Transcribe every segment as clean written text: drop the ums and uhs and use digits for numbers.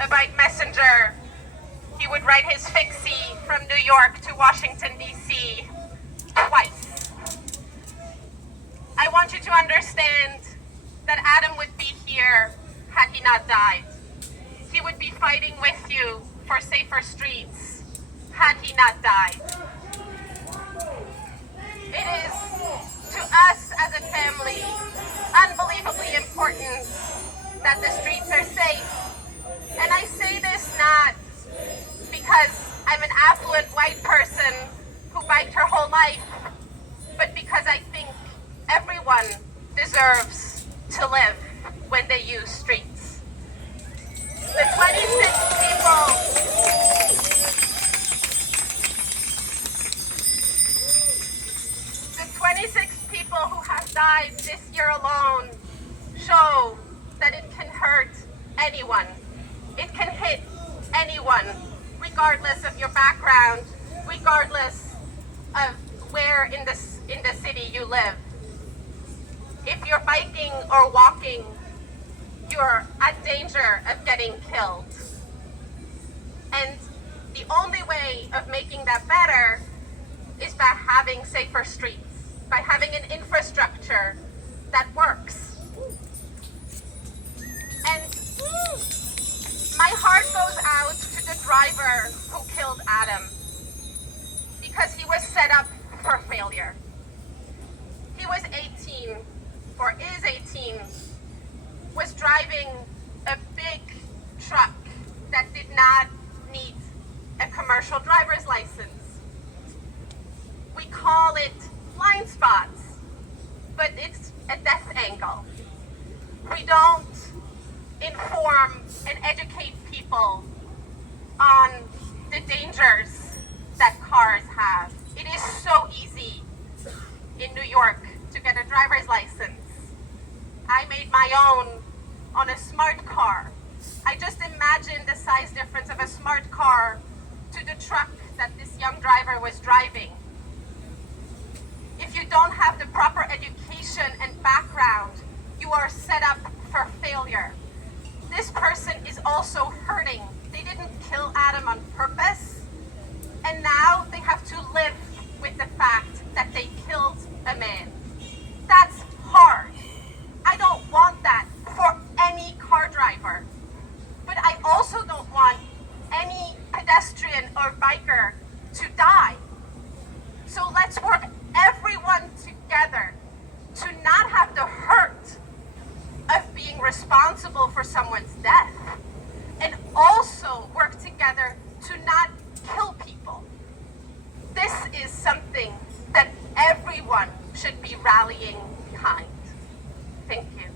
a bike messenger. He would ride his fixie from New York to Washington, D.C. twice. I want you to understand that Adam would be here had he not died. He would be fighting with you for safer streets had he not died. It is, to us as a family, unbelievably important that the streets are safe. And I say this not because I'm an affluent white person who biked her whole life, but because I think everyone deserves to live when they use streets. The 26 people who have died this year alone show that it can hurt anyone. It can hit anyone, regardless of your background, regardless of where in the city you live. If you're biking or walking, you're at danger of getting killed. And the only way of making that better is by having safer streets, by having an infrastructure that works. And my heart goes out to the driver who killed Adam, because he was set up for failure. He was 18, or is 18, was driving a big truck that did not need a commercial driver's license. We call it blind spots, but it's a death angle. We don't inform and educate people on the dangers that cars have. It is so easy in New York to get a driver's license. I made my own on a smart car. I just imagine the size difference of a smart car to the truck that this young driver was driving. If you don't have the proper education and background, you are set up for failure. This person is also hurting. They didn't kill Adam on purpose, and now they have to live with the fact that they killed a man. That's hard. I don't want that for any car driver. But I also don't want any pedestrian or biker to die. So let's work everyone together to not have the hurt of being responsible for someone's death, and also work together to not kill people. This is something that everyone should be rallying behind. Thank you.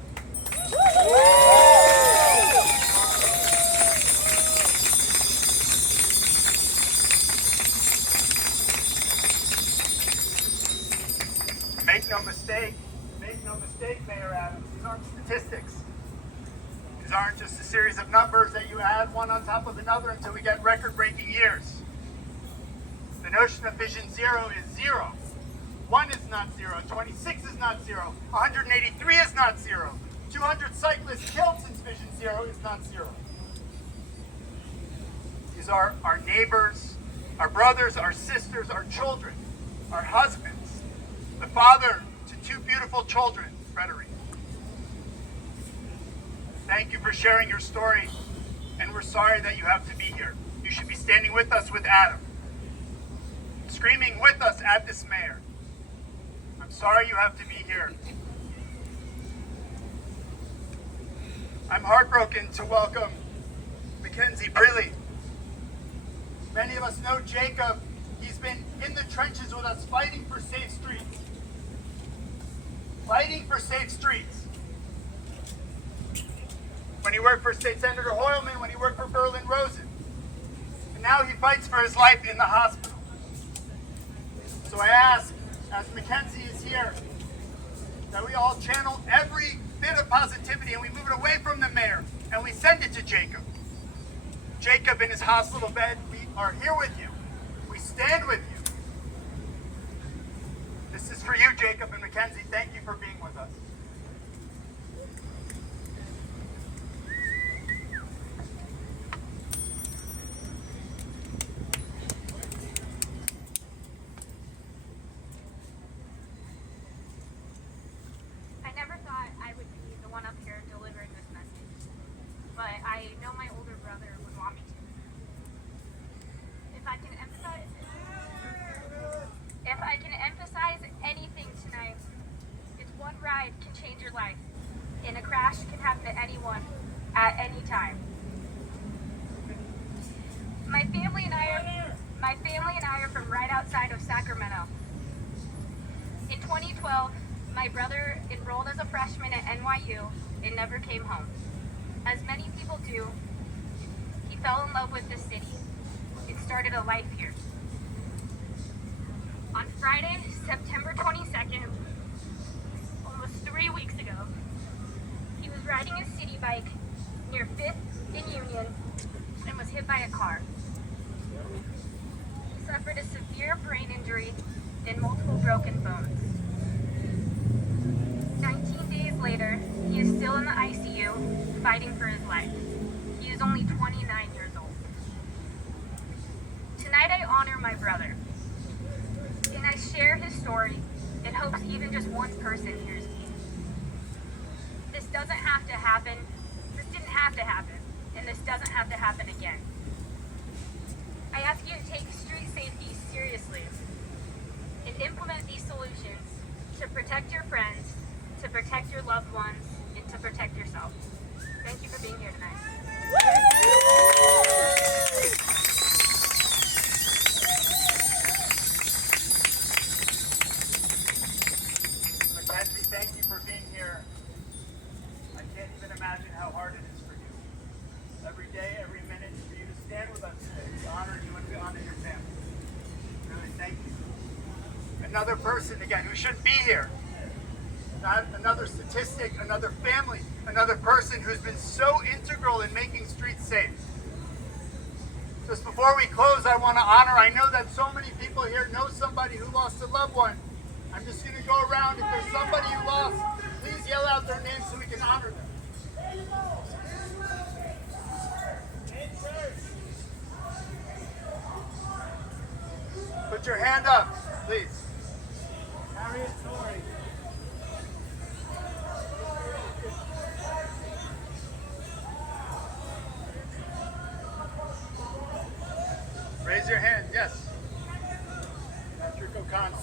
Make no mistake, Mayor Adams, these aren't statistics. These aren't just a series of numbers that you add one on top of another until we get record-breaking years. The notion of vision zero is zero. 1 is not zero, 26 is not zero, 183 is not zero, 200 cyclists killed since vision zero is not zero. These are our neighbors, our brothers, our sisters, our children, our husbands, the father to 2 beautiful children, Frederick. Thank you for sharing your story, and we're sorry that you have to be here. You should be standing with us with Adam, screaming with us at this mayor. I'm sorry you have to be here. I'm heartbroken to welcome Mackenzie Briley. Many of us know Jacob. He's been in the trenches with us fighting for safe streets. Fighting for safe streets. When he worked for State Senator Hoylman, when he worked for Berlin Rosen. And now he fights for his life in the hospital. So I ask, as Mackenzie is here, that we all channel every bit of positivity and we move it away from the mayor and we send it to Jacob. Jacob in his hospital bed, we are here with you. We stand with you. This is for you, Jacob and Mackenzie. Thank you for being with us. but I know my older brother would want me to. If I can emphasize anything tonight, it's one ride can change your life, and a crash can happen to anyone at any time. My family and I are from right outside of Sacramento. In 2012, my brother enrolled as a freshman at NYU and never came home. As many people do, he fell in love with this city and started a life here. On Friday, September 22nd, almost 3 weeks ago, he was riding a city bike near 5th and Union and was hit by a car. He suffered a severe brain injury and multiple broken bones. 19 days later, he is still in the ICU fighting for his life. He is only 29 years old. Tonight I honor my brother, and I share his story in hopes even just one person hears me. This doesn't have to happen. This didn't have to happen, and this doesn't have to happen again. I ask you to take street safety seriously and implement these solutions to protect your friends, to protect your loved ones, and to protect yourself. Thank you for being here tonight. Mackenzie, thank you for being here. I can't even imagine how hard it is for you. Every day, every minute, for you to stand with us today. We honor you and we honor your family. Really, thank you. Another person, again, who shouldn't be here. Not another statistic, another family, another person who's been so integral in making streets safe. Just before we close, I want to honor, I know that so many people here know somebody who lost a loved one. I'm just going to go around. If there's somebody who lost, please yell out their name so we can honor them. Put your hand up, please. Harriet Torrey. Raise your hand, yes. Patrick O'Connell.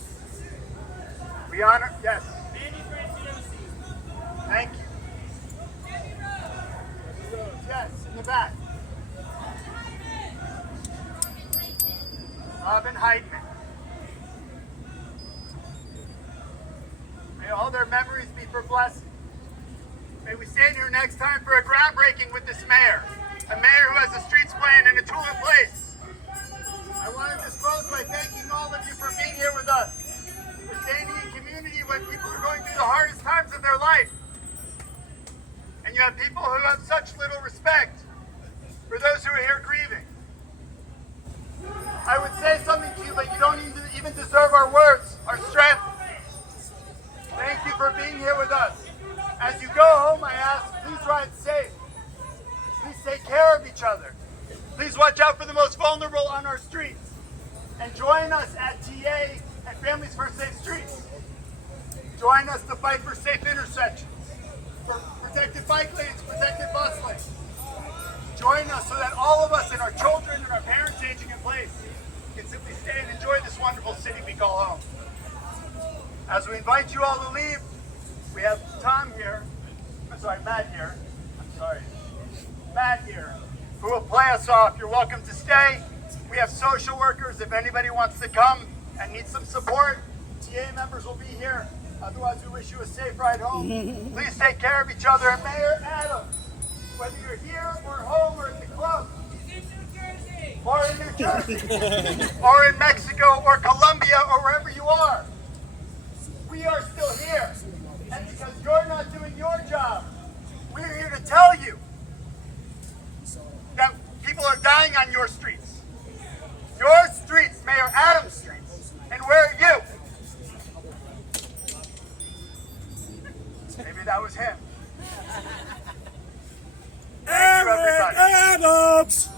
We honor, yes. Thank you. Yes, in the back. Robin Heidman. May all their memories be for blessing. May we stand here next time for a groundbreaking with this mayor. A mayor who has a streets plan and a tool in place. I want to just close by thanking all of you for being here with us. For standing in community when people are going through the hardest times of their life. And you have people who have such little respect for those who are here grieving. I would say something to you, but you don't even deserve our words, our strength. Thank you for being here with us. As you go home, I ask, please ride safe. Please take care of each other. Please watch out for the most vulnerable on our streets. And join us at TA and Families for Safe Streets. Join us to fight for safe intersections, for protected bike lanes, protected bus lanes. Join us so that all of us and our children and our parents aging in place can simply stay and enjoy this wonderful city we call home. As we invite you all to leave, we have Matt here. Matt here, who will play us off. You're welcome to stay. We have social workers if anybody wants to come and needs some support. TA members will be here. Otherwise, we wish you a safe ride home. Please take care of each other. And Mayor Adams, whether you're here or home or at the club, or in New Jersey, or in Mexico, or Colombia, or wherever you are, we are still here. And because you're not doing your job, we're here to tell you that people are dying on your streets. Your streets, Mayor Adams' streets. And where are you? Maybe that was him. Thank you, everybody. Adams!